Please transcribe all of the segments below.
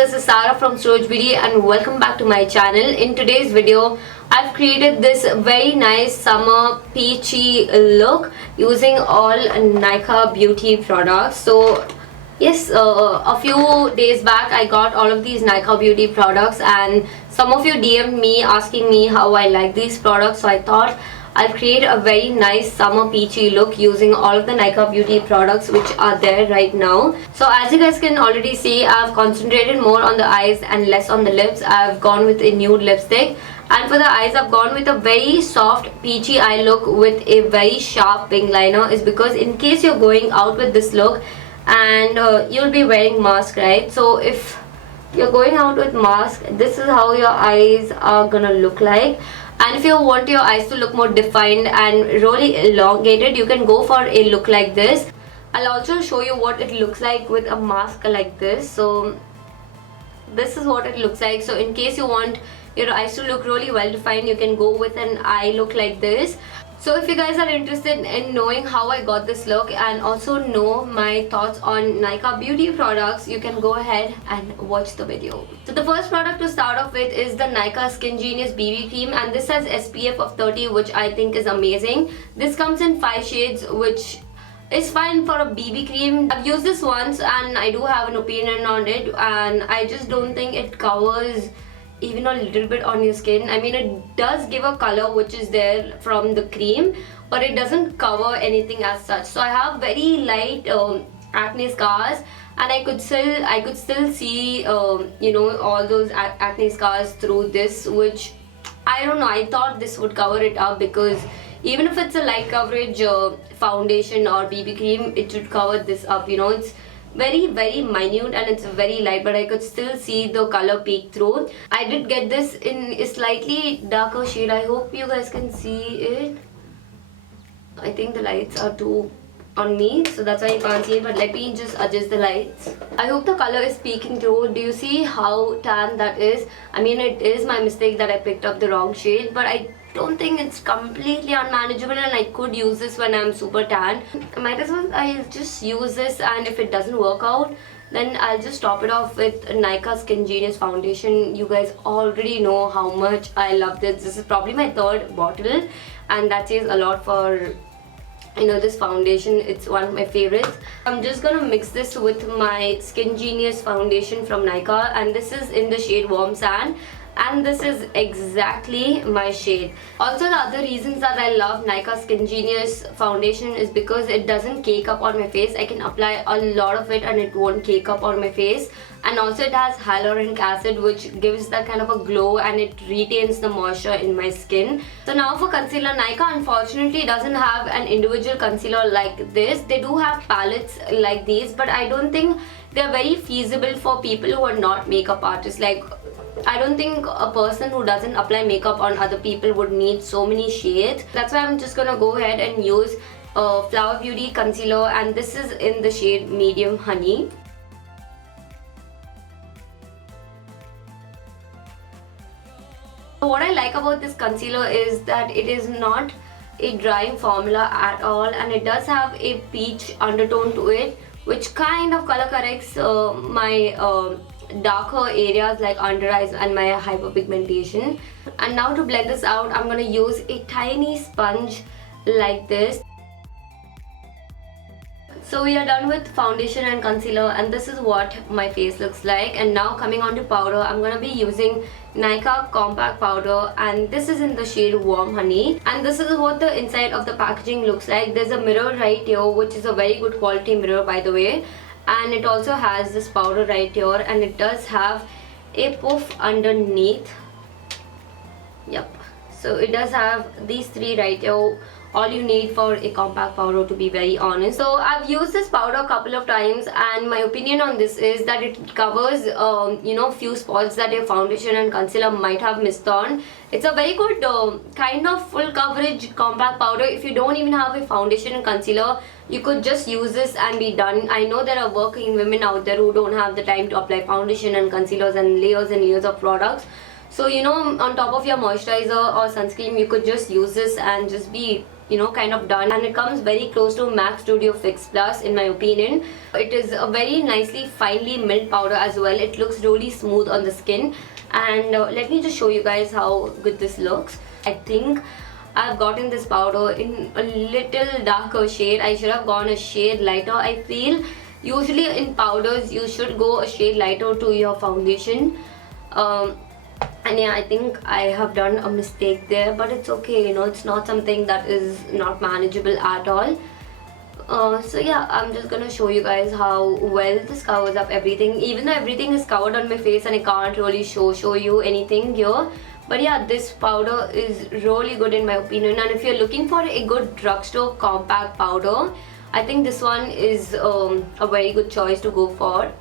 this is Sarah from Storage Beauty and welcome back to my channel. In today's video, I've created this very nice summer peachy look using all Nykaa Beauty products. So yes, a few days back I got all of these Nykaa Beauty products and some of you DM'd me asking me how I like these products. So I thought I'll create a very nice summer peachy look using all of the Nykaa Beauty products which are there right now. So as you guys can already see, I've concentrated more on the eyes and less on the lips. I've gone with a nude lipstick, and for the eyes I've gone with a very soft peachy eye look with a very sharp wing liner. Is because in case you're going out with this look and you'll be wearing mask, right? So if you're going out with mask, this is how your eyes are gonna look like. And if you want your eyes to look more defined and really elongated, you can go for a look like this. I'll also show you what it looks like with a mask like this. So this is what it looks like. So in case you want your eyes to look really well defined, you can go with an eye look like this. So if you guys are interested in knowing how I got this look and also know my thoughts on Nykaa Beauty products, you can go ahead and watch the video. So the first product to start off with is the Nykaa Skin Genius BB Cream, and this has SPF of 30, which I think is amazing. This comes in 5 shades, which is fine for a BB cream. I've used this once and I do have an opinion on it, and I just don't think it covers even a little bit on your skin. I mean, it does give a color which is there from the cream, but it doesn't cover anything as such. So I have very light acne scars, and I could still see you know, all those acne scars through this, which I don't know, I thought this would cover it up, because even if it's a light coverage foundation or BB cream, it should cover this up. You know, it's very minute and it's very light, but I could still see the color peek through. I did get this in a slightly darker shade. I hope you guys can see it. I think the lights are too on me, so that's why you can't see it, but let me just adjust the lights. I hope the color is peeking through. Do you see how tan that is? I mean, it is my mistake that I picked up the wrong shade, but I don't think it's completely unmanageable, and I could use this when I'm super tan. Might as well I'll just use this, and if it doesn't work out, then I'll just top it off with Nykaa Skin Genius foundation. You guys already know how much I love this. This is probably my 3rd bottle, and that says a lot for, you know, this foundation. It's one of my favorites. I'm just gonna mix this with my Skin Genius foundation from Nykaa, and this is in the shade Warm Sand, and this is exactly my shade. Also, the other reasons that I love Nykaa Skin Genius foundation is because it doesn't cake up on my face. I can apply a lot of it and it won't cake up on my face. And also it has hyaluronic acid, which gives that kind of a glow and it retains the moisture in my skin. So now for concealer, Nykaa unfortunately doesn't have an individual concealer like this. They do have palettes like these, but I don't think they're very feasible for people who are not makeup artists. Like, I don't think a person who doesn't apply makeup on other people would need so many shades. That's why I'm just gonna go ahead and use Flower Beauty concealer, and this is in the shade Medium Honey. What I like about this concealer is that it is not a drying formula at all, and it does have a peach undertone to it, which kind of color corrects my darker areas like under eyes and my hyperpigmentation. And now to blend this out, I'm gonna use a tiny sponge like this. So we are done with foundation and concealer, and this is what my face looks like. And now coming on to powder, I'm gonna be using Nykaa Compact Powder, and this is in the shade Warm Honey, and this is what the inside of the packaging looks like. There's a mirror right here, which is a very good quality mirror, by the way, and it also has this powder right here, and it does have a puff underneath. Yep, so it does have these 3 right here, all you need for a compact powder, to be very honest. So I've used this powder a couple of times, and my opinion on this is that it covers you know, few spots that your foundation and concealer might have missed on. It's a very good kind of full coverage compact powder. If you don't even have a foundation and concealer, you could just use this and be done. I know there are working women out there who don't have the time to apply foundation and concealers and layers of products. So, you know, on top of your moisturizer or sunscreen, you could just use this and just be kind of done, and it comes very close to MAC Studio Fix Plus in my opinion. It is a very nicely finely milled powder as well. It looks really smooth on the skin, and let me just show you guys how good this looks. I think I've gotten this powder in a little darker shade. I should have gone a shade lighter. I feel usually in powders you should go a shade lighter to your foundation. And yeah, I think I have done a mistake there, but it's okay, it's not something that is not manageable at all. So yeah, I'm just gonna show you guys how well this covers up everything, even though everything is covered on my face and I can't really show you anything here. But yeah, this powder is really good in my opinion, and if you're looking for a good drugstore compact powder, I think this one is a very good choice to go for.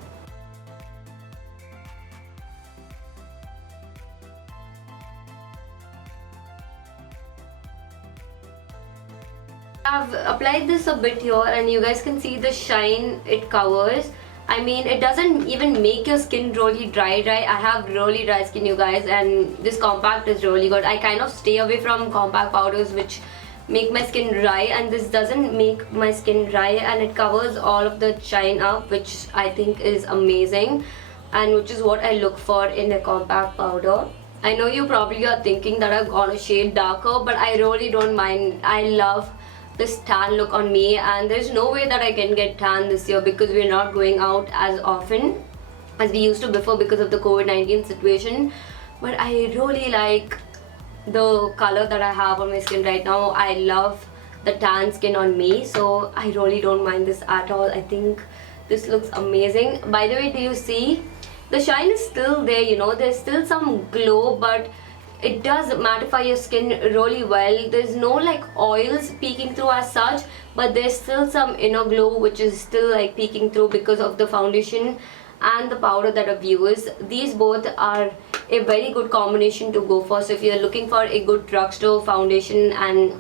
I've applied this a bit here, and you guys can see the shine it covers. I mean, it doesn't even make your skin really dry. I have really dry skin, you guys, and this compact is really good. I kind of stay away from compact powders which make my skin dry, and this doesn't make my skin dry, and it covers all of the shine up, which I think is amazing, and which is what I look for in a compact powder. I know you probably are thinking that I've gone a shade darker, but I really don't mind. I love this tan look on me, and there's no way that I can get tan this year because we're not going out as often as we used to before because of the COVID-19 situation. But I really like the color that I have on my skin right now. I love the tan skin on me, so I really don't mind this at all. I think this looks amazing. By the way, do you see the shine is still there, there's still some glow, but it does mattify your skin really well. There's no like oils peeking through as such, but there's still some inner glow which is still like peeking through because of the foundation and the powder that I've used. These both are a very good combination to go for. So if you're looking for a good drugstore foundation and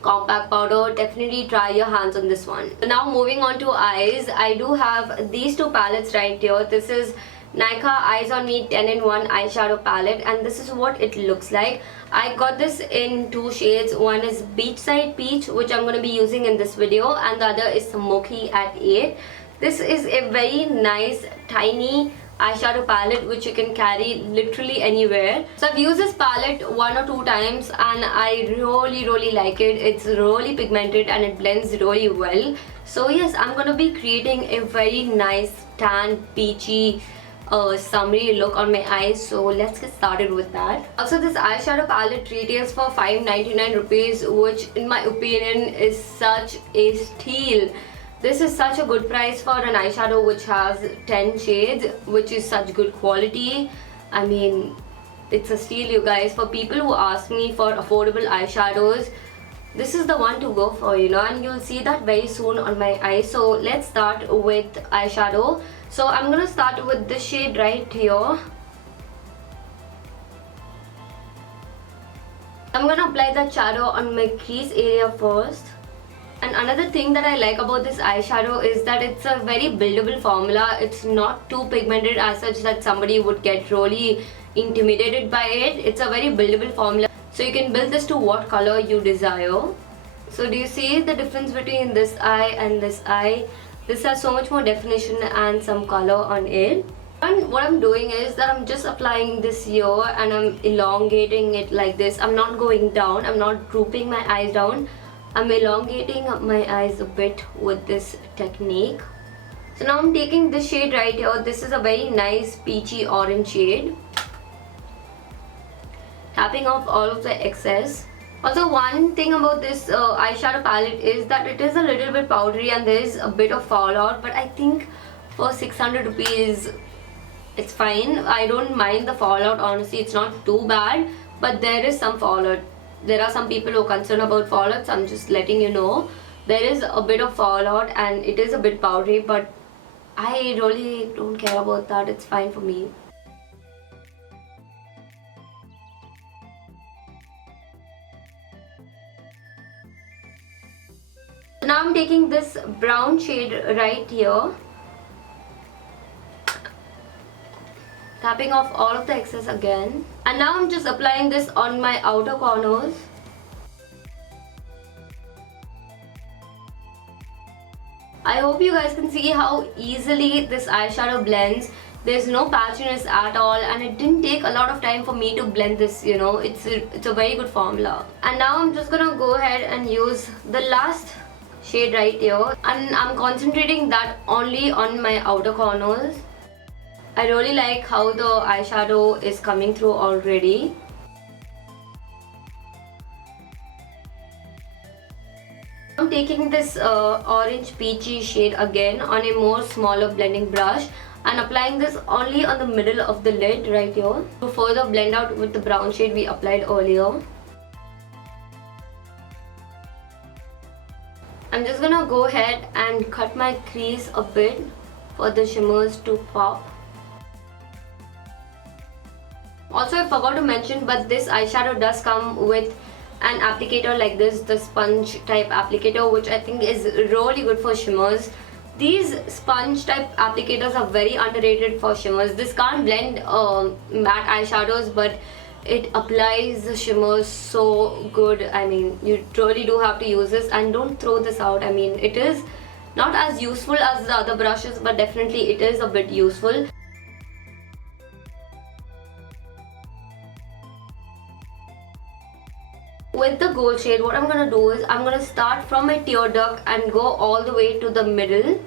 compact powder, definitely try your hands on this one. So now moving on to eyes, I do have these two palettes right here. This is Nykaa Eyes on Me 10-in-1 eyeshadow palette, and this is what it looks like. I got this in two shades. One is Beachside Peach, which I'm going to be using in this video, and the other is Smoky at 8. This is a very nice tiny eyeshadow palette which you can carry literally anywhere. So I've used this palette 1 or 2 times, and I really like it. It's really pigmented and it blends really well. So yes, I'm going to be creating a very nice tan peachy summery look on my eyes, so let's get started with that. Also, this eyeshadow palette retails for 599 rupees, which in my opinion is such a steal. This is such a good price for an eyeshadow which has 10 shades, which is such good quality. I mean, it's a steal, you guys. For people who ask me for affordable eyeshadows, this is the one to go for, and you'll see that very soon on my eyes. So let's start with eyeshadow. So I'm gonna start with this shade right here. I'm gonna apply that shadow on my crease area first. And another thing that I like about this eyeshadow is that it's a very buildable formula. It's not too pigmented as such that somebody would get really intimidated by it. It's a very buildable formula, so you can build this to what color you desire. So do you see the difference between this eye and this eye? This has so much more definition and some color on it. And what I'm doing is that I'm just applying this here and I'm elongating it like this. I'm not going down, I'm not drooping my eyes down. I'm elongating my eyes a bit with this technique. So now I'm taking this shade right here. This is a very nice peachy orange shade. Tapping off all of the excess. Also, one thing about this eyeshadow palette is that it is a little bit powdery and there is a bit of fallout, but I think for 600 rupees it's fine. I don't mind the fallout, honestly. It's not too bad, but there is some fallout. There are some people who are concerned about fallout, so I'm just letting you know. There is a bit of fallout and it is a bit powdery, but I really don't care about that. It's fine for me. Now I'm taking this brown shade right here, tapping off all of the excess again, and now I'm just applying this on my outer corners. I hope you guys can see how easily this eyeshadow blends. There's no patchiness at all, and it didn't take a lot of time for me to blend this, you know. It's a very good formula. And now I'm just gonna go ahead and use the last shade right here, and I'm concentrating that only on my outer corners. I really like how the eyeshadow is coming through already. I'm taking this orange peachy shade again on a more smaller blending brush and applying this only on the middle of the lid right here to further blend out with the brown shade we applied earlier. I'm just gonna go ahead and cut my crease a bit for the shimmers to pop. Also, I forgot to mention, but this eyeshadow does come with an applicator like this, the sponge type applicator, which I think is really good for shimmers. These sponge type applicators are very underrated for shimmers. This can't blend matte eyeshadows, but it applies the shimmers so good. I mean, you really do have to use this, and don't throw this out. I mean, it is not as useful as the other brushes, but definitely it is a bit useful. With the gold shade, what I'm gonna do is I'm gonna start from my tear duct and go all the way to the middle.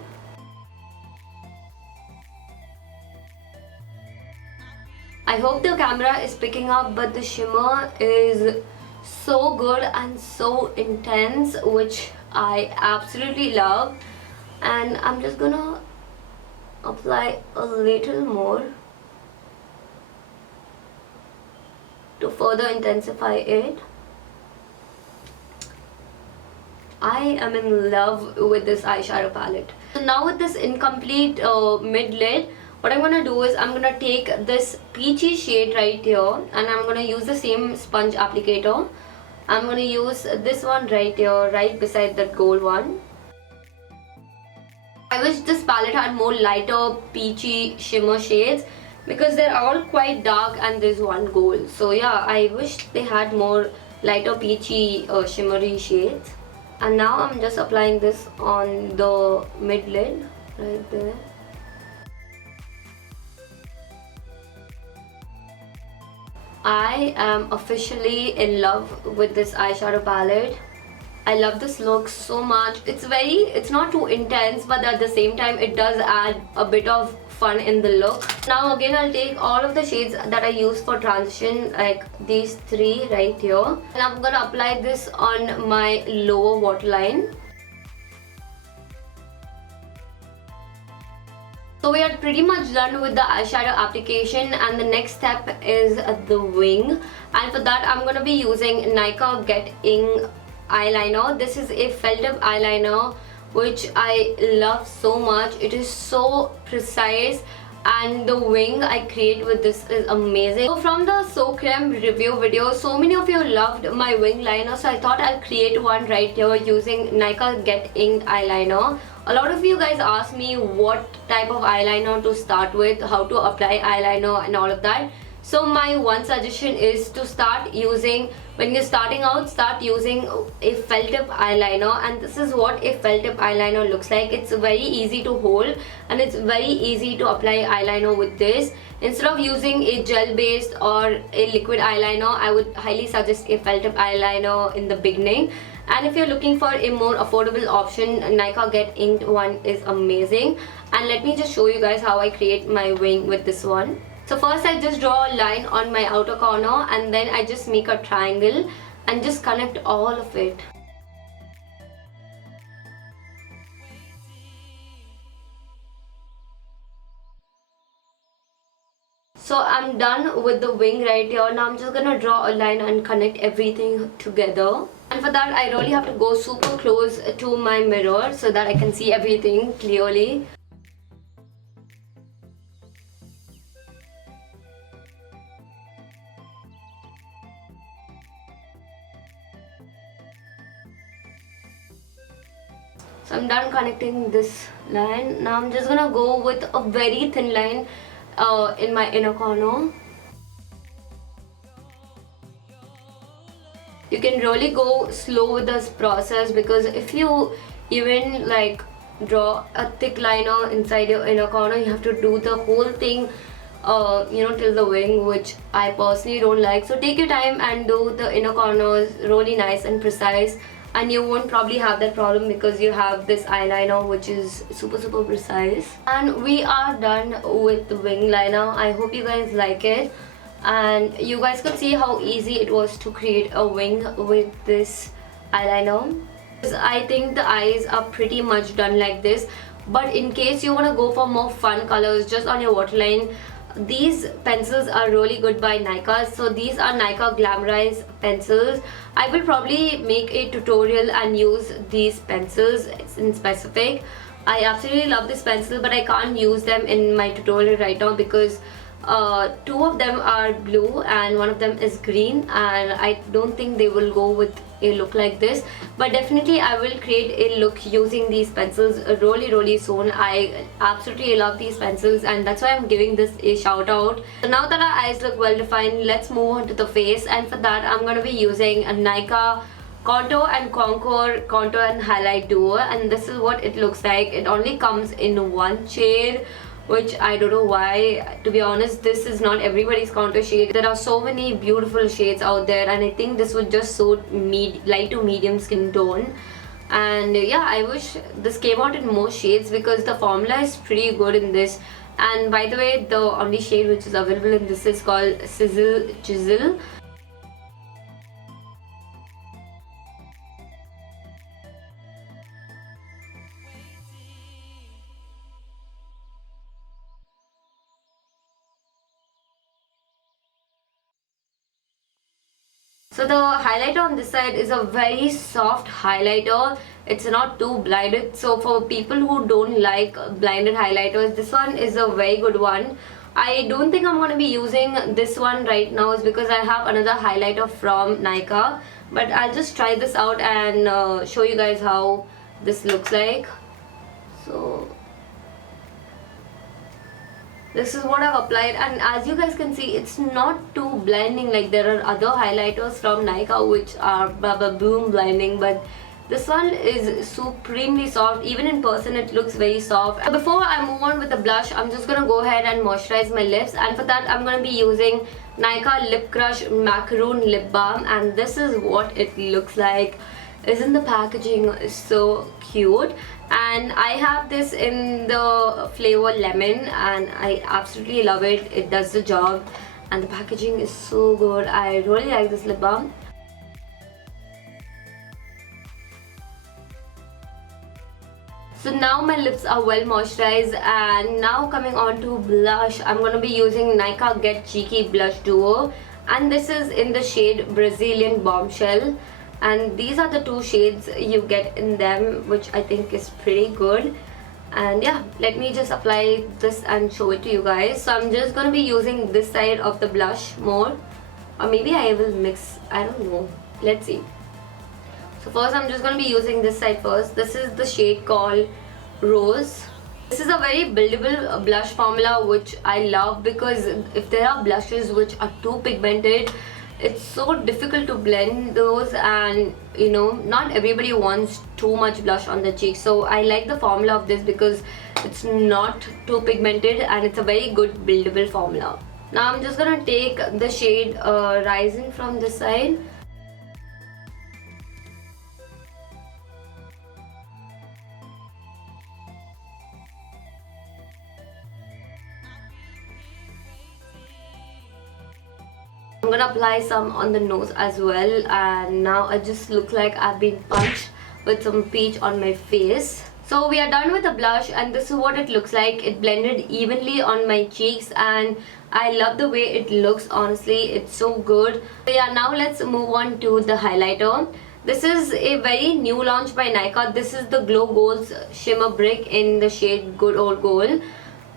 I hope the camera is picking up, but the shimmer is so good and so intense, which I absolutely love. And I'm just gonna apply a little more to further intensify it. I am in love with this eyeshadow palette. So now with this incomplete mid lid, what I'm gonna do is I'm gonna take this peachy shade right here, and I'm gonna use the same sponge applicator. I'm gonna use this one right here, right beside that gold one. I wish this palette had more lighter peachy shimmer shades, because they're all quite dark and there's one gold. So yeah, I wish they had more lighter peachy shimmery shades. And now I'm just applying this on the mid lid right there. I am officially in love with this eyeshadow palette. I love this look so much. It's not too intense, but at the same time it does add a bit of fun in the look. Now again, I'll take all of the shades that I use for transition, like these three right here, and I'm gonna apply this on my lower waterline. So we are pretty much done with the eyeshadow application, and the next step is the wing, and for that I'm gonna be using Nykaa Get Ink eyeliner. This is a felt tip eyeliner which I love so much. It is so precise, and the wing I create with this is amazing. So from the So Creme review video, so many of you loved my wing liner, so I thought I'll create one right here using Nykaa Get Ink eyeliner. A lot of you guys asked me what type of eyeliner to start with, how to apply eyeliner and all of that. So my one suggestion is to start using, when you're starting out, start using a felt tip eyeliner, and this is what a felt tip eyeliner looks like. It's very easy to hold and it's very easy to apply eyeliner with this. Instead of using a gel based or a liquid eyeliner, I would highly suggest a felt tip eyeliner in the beginning. And if you're looking for a more affordable option, Nykaa Get Inked one is amazing. And let me just show you guys how I create my wing with this one. So first I just draw a line on my outer corner, and then I just make a triangle and just connect all of it. So I'm done with the wing right here. Now I'm just gonna draw a line and connect everything together. And for that I really have to go super close to my mirror so that I can see everything clearly. So I'm done connecting this line. Now I'm just gonna go with a very thin line in my inner corner. You can really go slow with this process, because if you even like draw a thick liner inside your inner corner. You have to do the whole thing till the wing, which I personally don't like. So take your time and do the inner corners really nice and precise, and you won't probably have that problem because you have this eyeliner which is super precise. And we are done with the wing liner. I hope you guys like it, and you guys could see how easy it was to create a wing with this eyeliner. I think the eyes are pretty much done like this, but in case you want to go for more fun colors just on your waterline, these pencils are really good by Nykaa. So these are Nykaa Glamorize pencils. I will probably make a tutorial and use these pencils in specific. I absolutely love this pencil, but I can't use them in my tutorial right now because two of them are blue and one of them is green, and I don't think they will go with a look like this. But definitely I will create a look using these pencils really soon. I absolutely love these pencils, and that's why I'm giving this a shout out. So now that our eyes look well defined, let's move on to the face, and for that I'm going to be using a Nykaa Contour and Contour Contour and Highlight Duo, and this is what it looks like. It only comes in one shade, which I don't know why. To be honest, this is not everybody's contour shade. There are so many beautiful shades out there, and I think this would just suit light to medium skin tone. And yeah, I wish this came out in more shades because the formula is pretty good in this. And by the way, the only shade which is available in this is called Sizzle Chisel. So the highlighter on this side is a very soft highlighter. It's not too blinded. So for people who don't like blinded highlighters, this one is a very good one. I don't think I'm going to be using this one right now, is because I have another highlighter from Nykaa. But I'll just try this out and show you guys how this looks like. So this is what I've applied, and as you guys can see, it's not too blinding. Like there are other highlighters from Nykaa which are boom blinding, but this one is supremely soft. Even in person it looks very soft. So before I move on with the blush, I'm just gonna go ahead and moisturize my lips, and for that I'm gonna be using Nykaa Lip Crush Macaroon Lip Balm, and this is what it looks like. Isn't the packaging so cute? And I have this in the flavor lemon, and I absolutely love it. It does the job, and the packaging is so good. I really like this lip balm. So now my lips are well moisturized, and now coming on to blush, I'm going to be using Nykaa Get Cheeky Blush Duo, and this is in the shade Brazilian Bombshell. And these are the two shades you get in them, which I think is pretty good. And yeah, let me just apply this and show it to you guys. So I'm just going to be using this side of the blush more, or maybe I will mix, I don't know, let's see. So first I'm just going to be using this side first. This is the shade called Rose. This is a very buildable blush formula which I love, because if there are blushes which are too pigmented, it's so difficult to blend those, and you know, not everybody wants too much blush on the cheeks. So I like the formula of this because it's not too pigmented and it's a very good buildable formula. Now I'm just gonna take the shade Rising from this side. I'm gonna apply some on the nose as well, and now I just look like I've been punched with some peach on my face. So we are done with the blush, and this is what it looks like. It blended evenly on my cheeks, and I love the way it looks. Honestly, it's so good. So yeah, now let's move on to the highlighter. This is a very new launch by Nykaa. This is the Glow Gold Shimmer Brick in the shade Good Old Gold.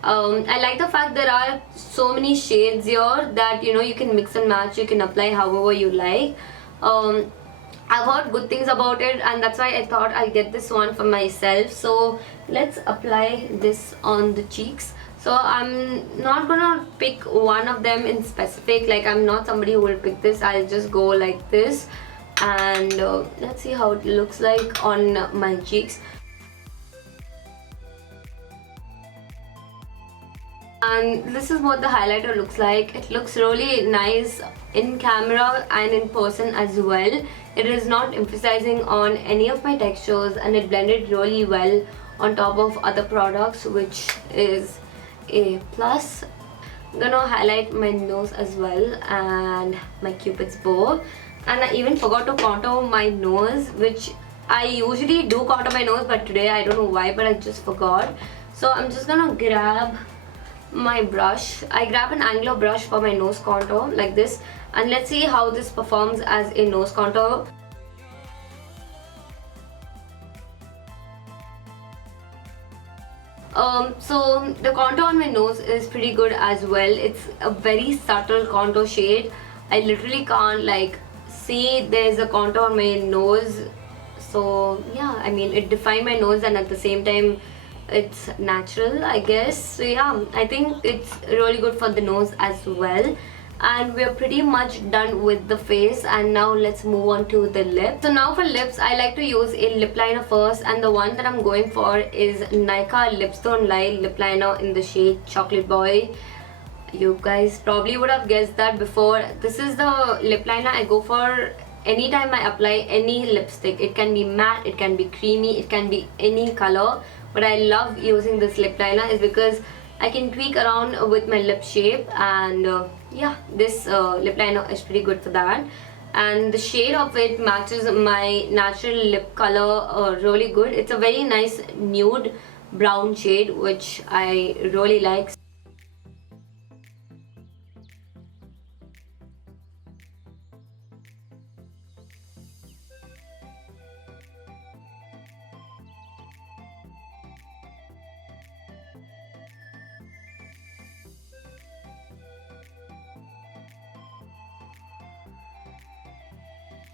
I like the fact there are so many shades here that you know, you can mix and match, you can apply however you like. I've heard good things about it, and that's why I thought I'll get this one for myself. So let's apply this on the cheeks. So I'm not gonna pick one of them in specific, like I'm not somebody who will pick this. I'll just go like this, and let's see how it looks like on my cheeks. And this is what the highlighter looks like. It looks really nice in camera and in person as well. It is not emphasizing on any of my textures, and it blended really well on top of other products, which is a plus. I'm gonna highlight my nose as well and my cupid's bow. And I even forgot to contour my nose, which I usually do contour my nose, but today I don't know why, but I just forgot. So I'm just gonna grab my brush. I grab an angular brush for my nose contour like this, and let's see how this performs as a nose contour. So the contour on my nose is pretty good as well. It's a very subtle contour shade. I literally can't like see there's a contour on my nose. So yeah, I mean, it defined my nose, and at the same time it's natural, I guess. So yeah, I think it's really good for the nose as well. And we're pretty much done with the face, and now let's move on to the lips. So now for lips, I like to use a lip liner first, and the one that I'm going for is Nykaa Lipstone Light Lip Liner in the shade Chocolate Boy. You guys probably would have guessed that before. This is the lip liner I go for anytime I apply any lipstick. It can be matte, it can be creamy, it can be any color. But I love using this lip liner is because I can tweak around with my lip shape, and yeah, this lip liner is pretty good for that. And the shade of it matches my natural lip color really good. It's a very nice nude brown shade, which I really like.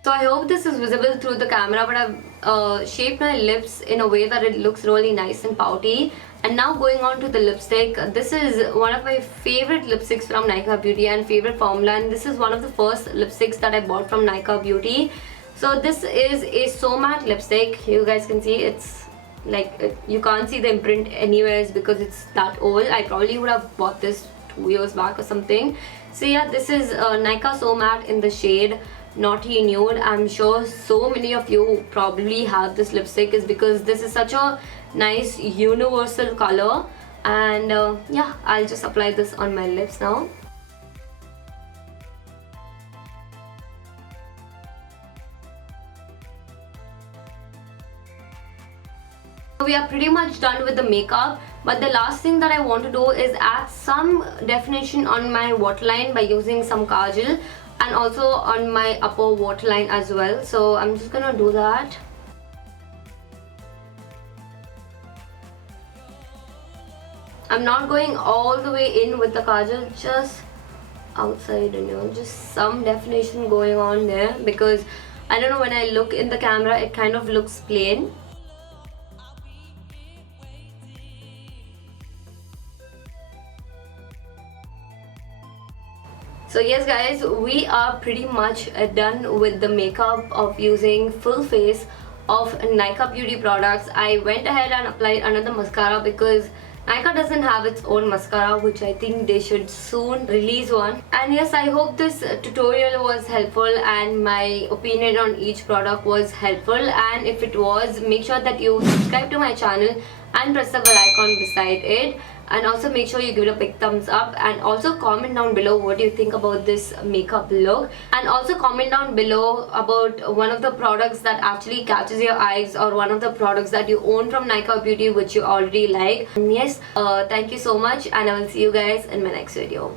So I hope this is visible through the camera, but I've shaped my lips in a way that it looks really nice and pouty. And now going on to the lipstick. This is one of my favorite lipsticks from Nykaa Beauty and favorite formula, and this is one of the first lipsticks that I bought from Nykaa Beauty. So this is a So Matte lipstick. You guys can see it's like, you can't see the imprint anywhere because it's that old. I probably would have bought this 2 years back or something. So yeah, this is Nykaa So Matte in the shade Naughty Nude. I'm sure so many of you probably have this lipstick is because this is such a nice universal color. And yeah, I'll just apply this on my lips now. We are pretty much done with the makeup, but the last thing that I want to do is add some definition on my waterline by using some kajal, and also on my upper waterline as well. So I'm just gonna do that. I'm not going all the way in with the kajal, just outside, you know, just some definition going on there, because I don't know, when I look in the camera it kind of looks plain. So yes guys, we are pretty much done with the makeup of using full face of Nykaa Beauty products. I went ahead and applied another mascara because Nykaa doesn't have its own mascara, which I think they should soon release one. And yes, I hope this tutorial was helpful and my opinion on each product was helpful. And if it was, make sure that you subscribe to my channel and press the bell icon beside it. And also make sure you give it a big thumbs up, and also comment down below what you think about this makeup look, and also comment down below about one of the products that actually catches your eyes, or one of the products that you own from Nykaa Beauty which you already like. And yes, thank you so much, and I will see you guys in my next video.